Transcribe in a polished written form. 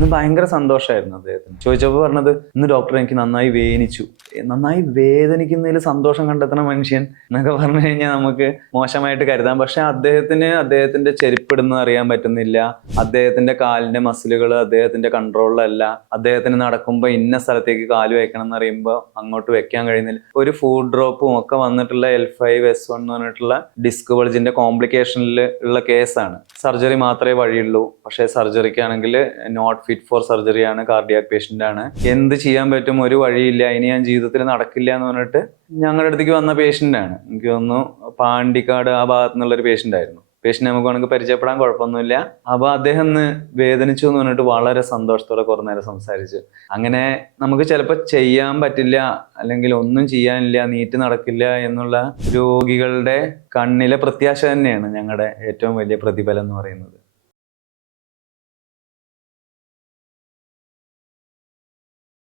ഇന്ന് ഭയങ്കര സന്തോഷമായിരുന്നു അദ്ദേഹത്തിന്. ചോദിച്ചപ്പോൾ പറഞ്ഞത്, ഇന്ന് ഡോക്ടർ എനിക്ക് നന്നായി വേദനിച്ചു. നന്നായി വേദനിക്കുന്നതിൽ സന്തോഷം കണ്ടെത്തണ മനുഷ്യൻ എന്നൊക്കെ പറഞ്ഞു കഴിഞ്ഞാൽ നമുക്ക് മോശമായിട്ട് കരുതാം. പക്ഷെ അദ്ദേഹത്തിന്റെ ചെരുപ്പിടുന്നത് അറിയാൻ പറ്റുന്നില്ല, അദ്ദേഹത്തിന്റെ കാലിന്റെ മസിലുകൾ അദ്ദേഹത്തിന്റെ കൺട്രോളിലല്ല, അദ്ദേഹത്തിന് നടക്കുമ്പോൾ ഇന്ന സ്ഥലത്തേക്ക് കാല് വെക്കണം എന്ന് അറിയുമ്പോൾ അങ്ങോട്ട് വെക്കാൻ കഴിയുന്നില്ല. ഒരു ഫുഡ് ഡ്രോപ്പും ഒക്കെ വന്നിട്ടുള്ള L5S1 എന്ന് പറഞ്ഞിട്ടുള്ള ഡിസ്ക് ബൾജിന്റെ കോംപ്ലിക്കേഷനിൽ ഉള്ള കേസാണ്. സർജറി മാത്രമേ വഴിയുള്ളൂ. പക്ഷേ സർജറിക്കാണെങ്കിൽ നോട്ട് ഫിറ്റ് ഫോർ സർജറി ആണ്, കാർഡിയാക് പേഷ്യന്റ് ആണ്. എന്ത് ചെയ്യാൻ പറ്റും, ഒരു വഴിയില്ല, ഇനി ഞാൻ ജീവിതത്തിൽ നടക്കില്ല എന്ന് പറഞ്ഞിട്ട് ഞങ്ങളുടെ അടുത്തേക്ക് വന്ന പേഷ്യന്റ് ആണ്. എനിക്ക് തോന്നുന്നു പാണ്ടിക്കാട് ആ ഭാഗത്തു നിന്നുള്ളൊരു പേഷ്യന്റ് ആയിരുന്നു. പേഷ്യന്റ് നമുക്ക് വേണമെങ്കിൽ പരിചയപ്പെടാൻ, കുഴപ്പമൊന്നുമില്ല. അപ്പൊ അദ്ദേഹം വേദനിച്ചു എന്ന് പറഞ്ഞിട്ട് വളരെ സന്തോഷത്തോടെ കുറേ നേരം സംസാരിച്ചു. അങ്ങനെ നമുക്ക് ചിലപ്പോൾ ചെയ്യാൻ പറ്റില്ല, അല്ലെങ്കിൽ ഒന്നും ചെയ്യാനില്ല, നീറ്റ് നടക്കില്ല എന്നുള്ള രോഗികളുടെ കണ്ണിലെ പ്രത്യാശ തന്നെയാണ് ഞങ്ങളുടെ ഏറ്റവും വലിയ പ്രതിഫലം എന്ന് പറയുന്നത്.